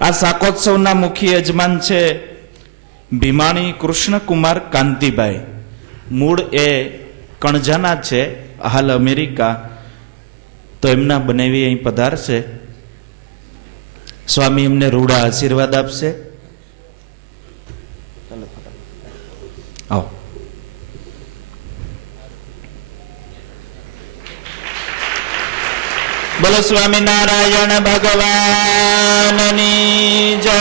આ શાકોત્સવના મુખ્ય યજમાન છે ભીમાણી કૃષ્ણકુમાર કાંતિભાઈ. મૂળ એ કણજાના છે, હાલ અમેરિકા. તો એમના બનેવી અહીં પધારશે. સ્વામી એમને રૂડા આશીર્વાદ આપશે. આવો. બોલો સ્વામિનારાયણ ભગવાનની જય.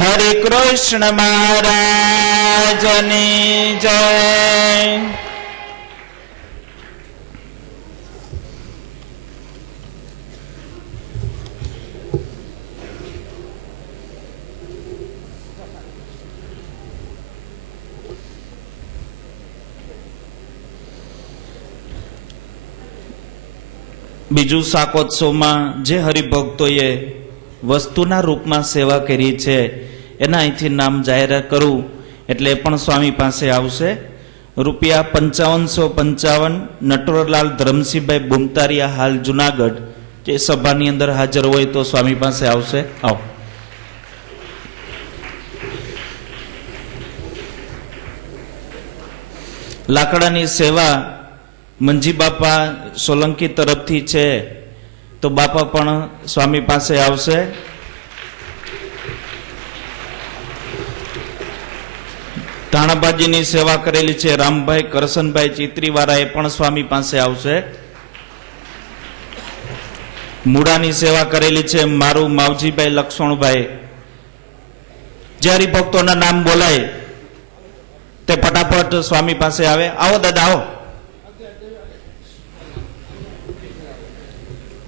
હરે કૃષ્ણ મહારાજની જય. બીજું, શાકોત્સવમાં જે હરિભક્તોએ વસ્તુના રૂપમાં સેવા કરી છે એના અહીંથી નામ જાહેર કરું એટલે એ પણ સ્વામી પાસે આવશે. રૂપિયા 5555 નટવરલાલ ધરમસિંહભાઈ બુમતારિયા, હાલ જુનાગઢ. જે સભાની અંદર હાજર હોય તો સ્વામી પાસે આવશે. આવો. લાકડાની સેવા મંજી બાપા સોલંકી તરફથી છે તો બાપા પણ સ્વામી પાસે આવશે. ધાણાભાજીની સેવા કરેલી છે રામભાઈ કરશનભાઈ ચિત્રીવાળા, એ પણ સ્વામી પાસે આવશે. મૂળાની સેવા કરેલી છે મારું માવજીભાઈ લક્ષ્મણભાઈ. જે હરિભક્તોના નામ બોલાય તે ફટાફટ સ્વામી પાસે આવે. આવો દાદા, આવો.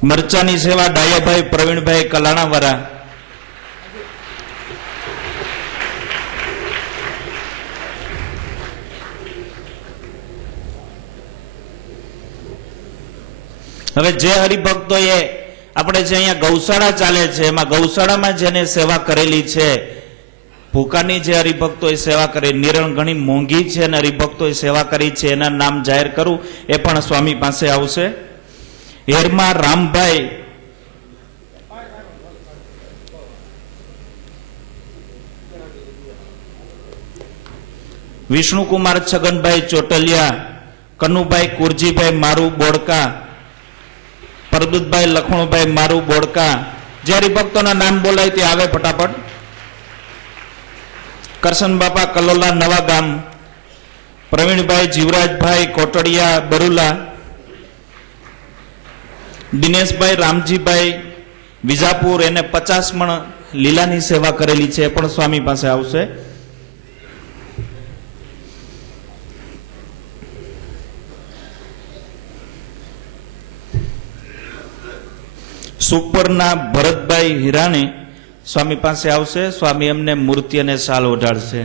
મરચાની સેવા ડાયાભાઈ પ્રવીણભાઈ કલાણાવાળા. હવે જે હરિભક્તોએ આપણે જે અહીંયા ગૌશાળા ચાલે છે એમાં ગૌશાળામાં જેને સેવા કરેલી છે, ભૂકાની જે હરિભક્તોએ સેવા કરી, નિરણ ઘણી મોંઘી છે અને હરિભક્તોએ સેવા કરી છે, એના નામ જાહેર કરું એ પણ સ્વામી પાસે આવશે. હેરમાં રામભાઈ, વિષ્ણુકુમાર છગનભાઈ ચોટલિયા, કનુભાઈ કુરજીભાઈ મારું બોડકા, પરબતભાઈ લખણભાઈ મારું બોડકા. જે હરિભક્તોના નામ બોલાય તે આવે ફટાફટ. કરશન બાપા કલોલા નવા ગામ, પ્રવીણભાઈ જીવરાજભાઈ કોટડિયા બરુલા, દિનેશભાઈ રામજીભાઈ વિજાપુર, એને 50 મણ લીલાની સેવા કરેલી છે, પણ સ્વામી પાસે આવશે. સુપરના ભરતભાઈ હિરાણી સ્વામી પાસે આવશે. સ્વામી એમને મૂર્તિ અને શાલ ઓઢાડશે.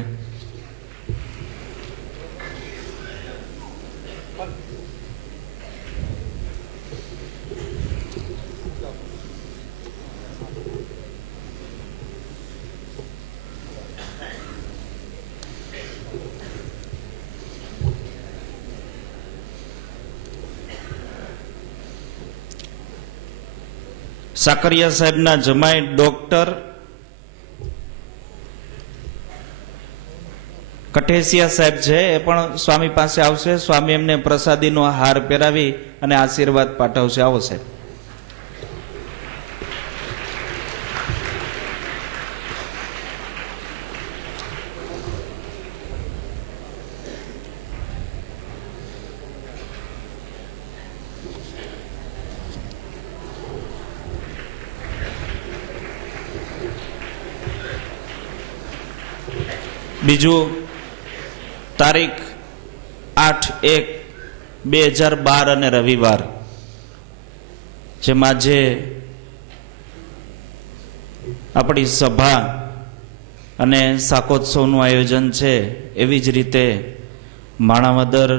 સાકરિયા સાહેબના જમાઈ ડોક્ટર કઠેસિયા સાહેબ છે, એ પણ સ્વામી પાસે આવશે. સ્વામી એમને પ્રસાદીનો હાર પહેરાવી અને આશીર્વાદ પાઠવશે. આવો સાહેબ. બીજું, તારીખ 8/1/2012 અને રવિવાર, જેમાં જે આપણી સભા અને શાકોત્સવનું આયોજન છે એવી જ રીતે માણાવદર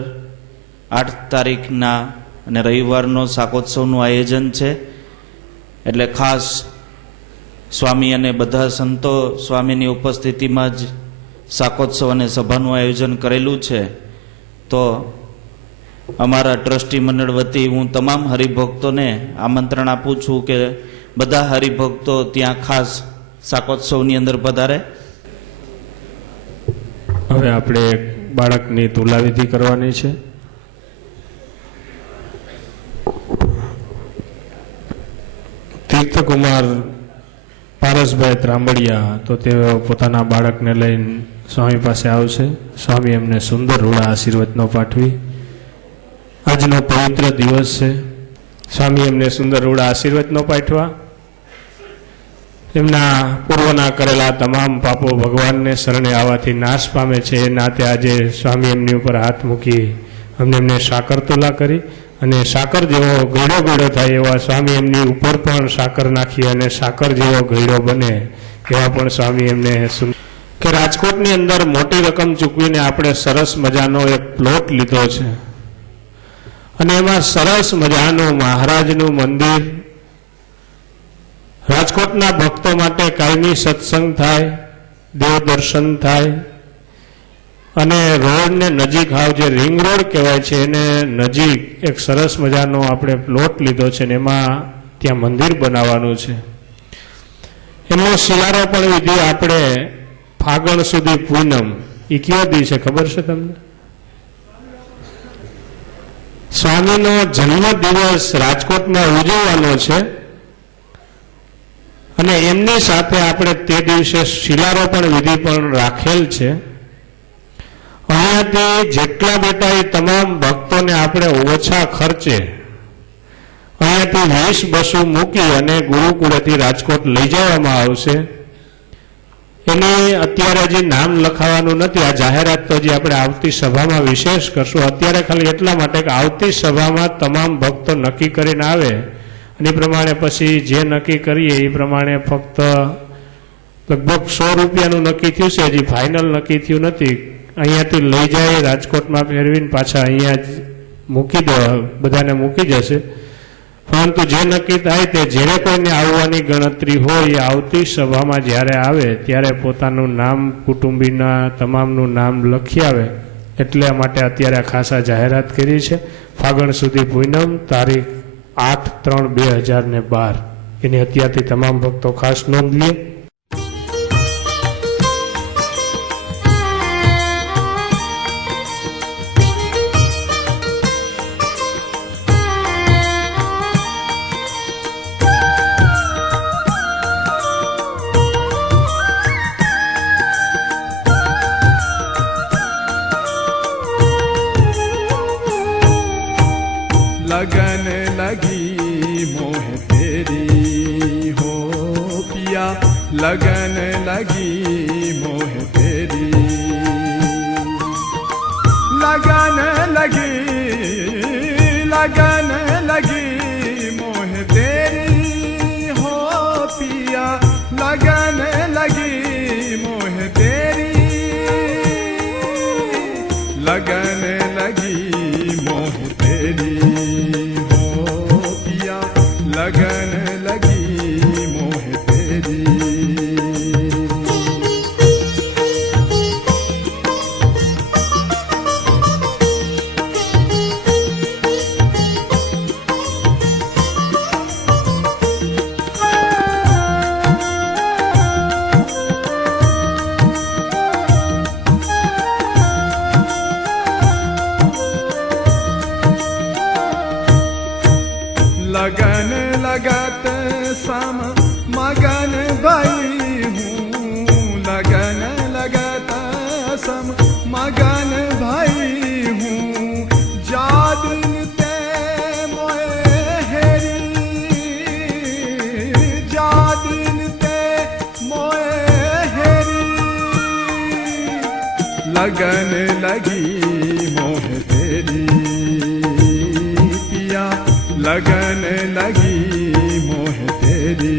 8 તારીખના અને રવિવારનો શાકોત્સવનું આયોજન છે. એટલે ખાસ સ્વામી અને બધા સંતો સ્વામીની ઉપસ્થિતિમાં જ શાકોત્સવ અને સભાનું આયોજન કરેલું છે. તો અમારા ટ્રસ્ટી મંડળ વતી હું તમામ હરિભક્તોને આમંત્રણ આપું છું કે બધા હરિભક્તો ત્યાં ખાસ શાકોત્સવની અંદર પધારે. હવે આપણે બાળકની તુલાવિધિ કરવાની છે. તીર્થકુમાર પારસભાઈ ત્રાંબડિયા તો તેઓ પોતાના બાળકને લઈને સ્વામી પાસે આવશે. સ્વામી એમને સુંદર રૂડા આશીર્વાદનો પાઠવી. આજનો પવિત્ર દિવસ છે. સ્વામી એમને સુંદર રૂડા આશીર્વાદનો પાઠવા. એમના પૂર્વના કરેલા તમામ પાપો ભગવાનને શરણે આવવાથી નાશ પામે છે. એ નાતે આજે સ્વામી એમની ઉપર હાથ મૂકી એમને સાકર તુલા કરી અને સાકર જેવો ગળ્યો ગળ્યો થાય એવા સ્વામી એમની ઉપર પણ સાકર નાખી અને સાકર જેવો ગળ્યો બને એવા પણ સ્વામી એમને કે રાજકોટની અંદર મોટી રકમ ચૂકવીને આપણે સરસ મજાનો એક પ્લોટ લીધો છે અને એમાં સરસ મજાનું મહારાજનું મંદિર, રાજકોટના ભક્તો માટે કાયમી સત્સંગ થાય, દેવ દર્શન થાય અને રોડને નજીક હાવ જે રિંગ રોડ કહેવાય છે એને નજીક એક સરસ મજાનો આપણે પ્લોટ લીધો છે ને એમાં ત્યાં મંદિર બનાવવાનું છે. એનો શિલારો પણ વિધિ આપણે ફાગણ સુધી પૂનમ એ કયો દી છે ખબર છે તમને? સ્વામીનો જન્મ દિવસ રાજકોટમાં ઉજવવાનો છે અને એમની સાથે આપણે તે દિવસે શિલારો પણ વિધિ પણ રાખેલ છે. અહીંયાથી જેટલા બેટા એ તમામ ભક્તોને આપણે ઓછા ખર્ચે અહીંયાથી 20 બસો મૂકી અને ગુરુકુળેથી રાજકોટ લઈ જવામાં આવશે. એને અત્યારે હજી નામ લખાવાનું નથી. આ જાહેરાત તો હજી આપણે આવતી સભામાં વિશેષ કરશું. અત્યારે ખાલી એટલા માટે કે આવતી સભામાં તમામ ભક્તો નક્કી કરીને આવે અને એ પ્રમાણે પછી જે નક્કી કરીએ એ પ્રમાણે ફક્ત લગભગ 100 રૂપિયાનું નક્કી થયું છે. હજી ફાઇનલ નક્કી થયું નથી. અહીંયાથી લઈ જાય રાજકોટમાં ફેરવીને પાછા અહીંયા જ મૂકી દો, બધાને મૂકી જશે. પરંતુ જે નક્કી થાય તે જેને કોઈને આવવાની ગણતરી હોય એ આવતી સભામાં જ્યારે આવે ત્યારે પોતાનું નામ, કુટુંબીના તમામનું નામ લખી આવે. એટલા માટે અત્યારે ખાસ આ જાહેરાત કરી છે. ફાગણ સુધી પૂનમ તારીખ 8/3/2012 એની અત્યારથી તમામ ભક્તો ખાસ નોંધ લે. लगन लगी मोह तेरी हो पिया, लगन लगी मोह तेरी, लगन लगी मोह तेरी हो पिया, लगन लगी मोह तेरी, लगन लगी मोह तेरी हो पिया, लगन लगी मोह तेरी। लगन लगत सम मगन भई हूँ, लगन लगत सम मगन भई हूँ, जादिन ते मोए हेरी, जादिन ते मोए हेरी, लगन लगी मोह तेरी पिया, लगन लगी मोह तेरी।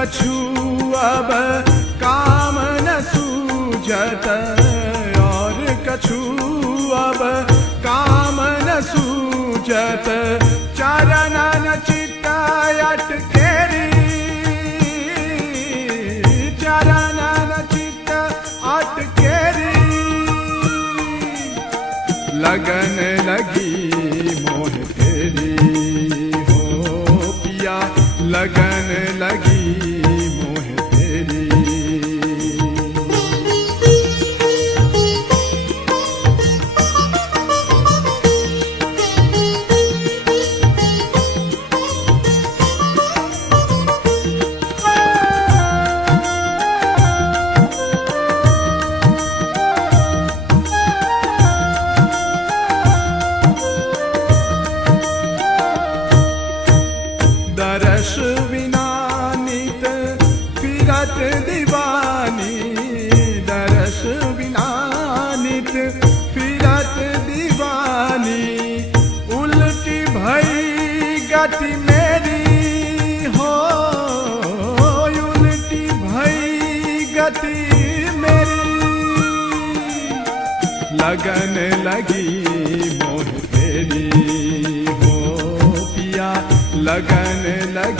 कछु अब काम न सूझत, और कछु अब काम न सूझत, चरणन चित्त अटके रे, चरणन चित्त अटके रे, लगन लगी मोह तेरी हो पिया, लगन लगी मोह तेरी। दरस विना नित फिरत दीवानी, दरस विना नित फिरत दीवानी, उल्टी भई गति मेरी हो, उल्टी भई गति मेरी, लगन लगी मोह तेरी हो पिया, लगन लगी